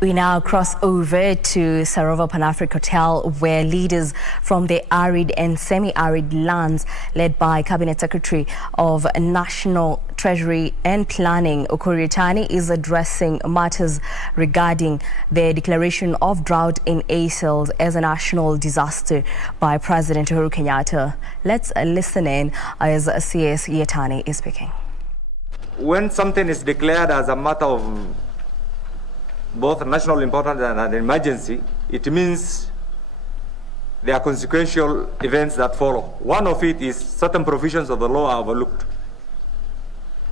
We now cross over to Sarova Pan-Africa Hotel, where leaders from the Arid and Semi-Arid Lands, led by Cabinet Secretary of National Treasury and Planning, Okuriatani, is addressing matters regarding the declaration of drought in ASAL as a national disaster by President Uhuru Kenyatta. Let's listen in as CS Yetani is speaking. When something is declared as a matter of both national importance and an emergency, it means there are consequential events that follow. One of it is certain provisions of the law are overlooked,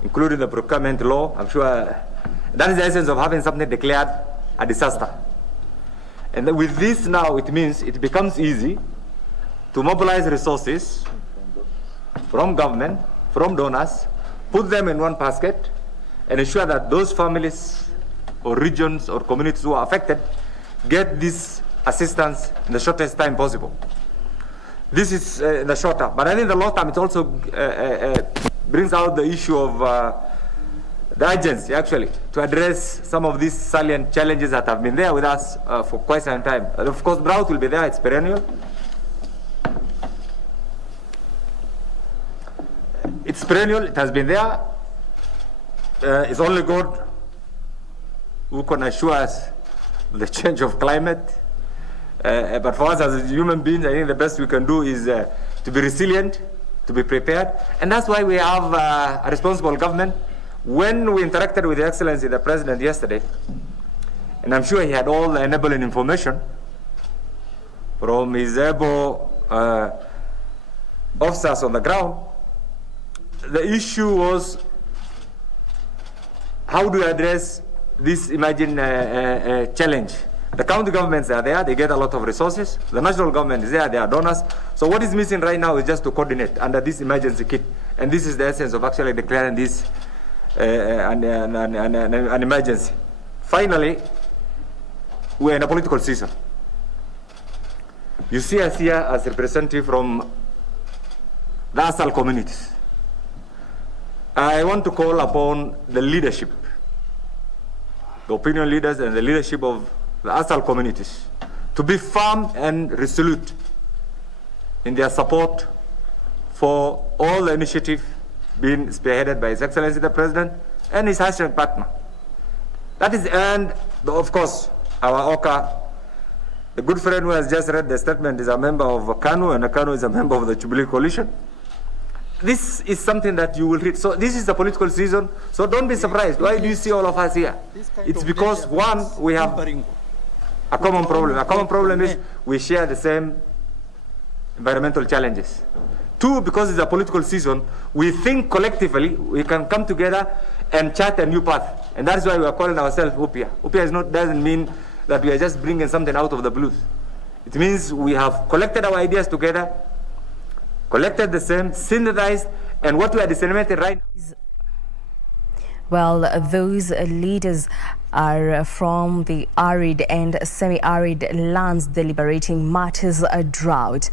including the procurement law. I'm sure that is the essence of having something declared a disaster. And with this now, it means it becomes easy to mobilize resources from government, from donors, put them in one basket, and ensure that those families or regions or communities who are affected get this assistance in the shortest time possible. This is in the short term, but I think in the long term it also brings out the issue of the urgency, actually, to address some of these salient challenges that have been there with us for quite some time. And of course, drought will be there, it's perennial. It's perennial, it has been there. It's only God who can assure us the change of climate. But for us as human beings, I think the best we can do is to be resilient, to be prepared. And that's why we have a responsible government. When we interacted with His Excellency the President yesterday, and I'm sure he had all the enabling information from his able officers on the ground, the issue was, how do we address this emerging challenge? The county governments are there, they get a lot of resources. The national government is there, they are donors. So what is missing right now is just to coordinate under this emergency kit. And this is the essence of actually declaring this an emergency. Finally, we're in a political season. You see us here as representative from the ASAL communities. I want to call upon the leadership, the opinion leaders and the leadership of the ASAL communities to be firm and resolute in their support for all the initiative being spearheaded by His Excellency the President and his hashtag partner. That is, and of course, our OCA, the good friend who has just read the statement, is a member of KANU, and KANU is a member of the Jubilee Coalition. This is something that you will read. So this is the political season, so don't be surprised. Why do you see all of us here? It's because, one, we have a common problem. A common problem is we share the same environmental challenges. Two, because it's a political season, we think collectively we can come together and chart a new path. And that's why we are calling ourselves UPIA. UPIA doesn't mean that we are just bringing something out of the blue. It means we have collected our ideas together, collected the same, synthesized, and what we are disseminating right now. Well, those leaders are from the Arid and Semi-Arid Lands deliberating matters of drought.